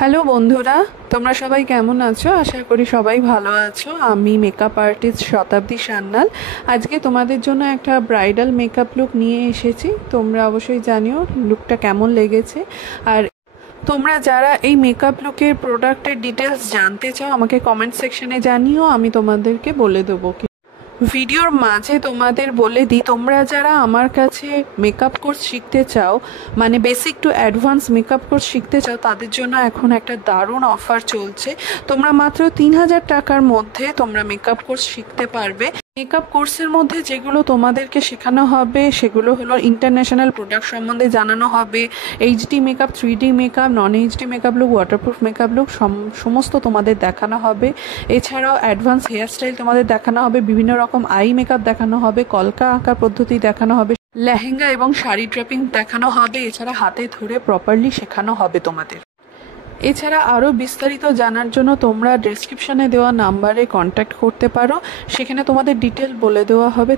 Hello বন্ধুরা, তোমরা সবাই কেমন আছো? আশা করি সবাই ভালো আছো। আমি মেকআপ আর্টিস্ট শতাব্দী সান্যাল। আজকে তোমাদের জন্য একটা ব্রাইডাল মেকআপ লুক নিয়ে এসেছি। তোমরা অবশ্যই জানিও লুকটা কেমন লেগেছে। আর তোমরা যারা এই মেকআপ লুকের প্রোডাক্টের ডিটেলস জানতে চাও আমাকে কমেন্ট সেকশনে জানিও, আমি তোমাদেরকে বলে দেবো। ভিডিওর মাঝে তোমাদের বলে দিই, তোমরা যারা আমার কাছে মেকআপ কোর্স শিখতে চাও, মানে basic to advance makeup course শিখতে চাও, তাদের জন্য এখন একটা দারুণ অফার চলছে। তোমরা মাত্র ৩,০০০ টাকার মধ্যে তোমরা মেকআপ কোর্স শিখতে পারবে। মেকআপ কোর্সের মধ্যে যেগুলো তোমাদেরকে শেখানো হবে সেগুলো হলো ইন্টারন্যাশনাল প্রোডাক্ট সম্বন্ধে জানানো হবে, এইচডি মেকআপ, 3D মেকআপ, নন HD makeup look, waterproof makeup look সমস্ত তোমাদের দেখানো হবে। এছাড়াও অ্যাডভান্স হেয়ারস্টাইল তোমাদের দেখানো হবে, বিভিন্ন রকম আই মেকআপ দেখানো হবে, কলকা আঁকার পদ্ধতি দেখানো হবে, লেহেঙ্গা এবং শাড়ি ড্রেপিং দেখানো হবে। এছাড়া হাতে ধরে প্রপারলি শেখানো হবে তোমাদের। এছাড়া আরও বিস্তারিত জানার জন্য তোমরা ডেসক্রিপশনে দেওয়া নাম্বারে কন্ট্যাক্ট করতে পারো, সেখানে তোমাদের ডিটেল বলে দেওয়া হবে।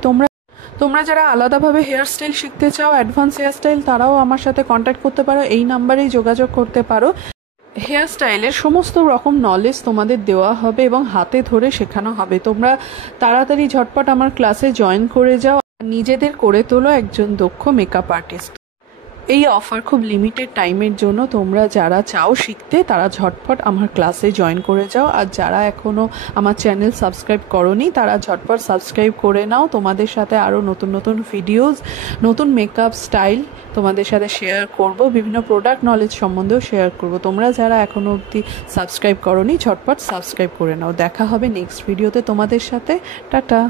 তোমরা যারা আলাদাভাবে হেয়ারস্টাইল শিখতে চাও, অ্যাডভান্স হেয়ারস্টাইল, তারাও আমার সাথে কন্ট্যাক্ট করতে পারো, এই নাম্বারেই যোগাযোগ করতে পারো। হেয়ারস্টাইলের সমস্ত রকম নলেজ তোমাদের দেওয়া হবে এবং হাতে ধরে শেখানো হবে। তোমরা তাড়াতাড়ি ঝটপট আমার ক্লাসে জয়েন করে যাও, নিজেদের করে তোলো একজন দক্ষ মেকআপ আর্টিস্ট। এই অফার খুব লিমিটেড টাইমের জন্য। তোমরা যারা চাও শিখতে তারা ঝটপট আমার ক্লাসে জয়েন করে যাও। আর যারা এখনও আমার চ্যানেল সাবস্ক্রাইব করোনি তারা ঝটপট সাবস্ক্রাইব করে নাও। তোমাদের সাথে আরও নতুন নতুন ভিডিওস, নতুন মেকআপ স্টাইল তোমাদের সাথে শেয়ার করব, বিভিন্ন প্রোডাক্ট নলেজ সম্বন্ধেও শেয়ার করব। তোমরা যারা এখনও অবধি সাবস্ক্রাইব করোনি ঝটপট সাবস্ক্রাইব করে নাও। দেখা হবে নেক্সট ভিডিওতে তোমাদের সাথে। টাটা।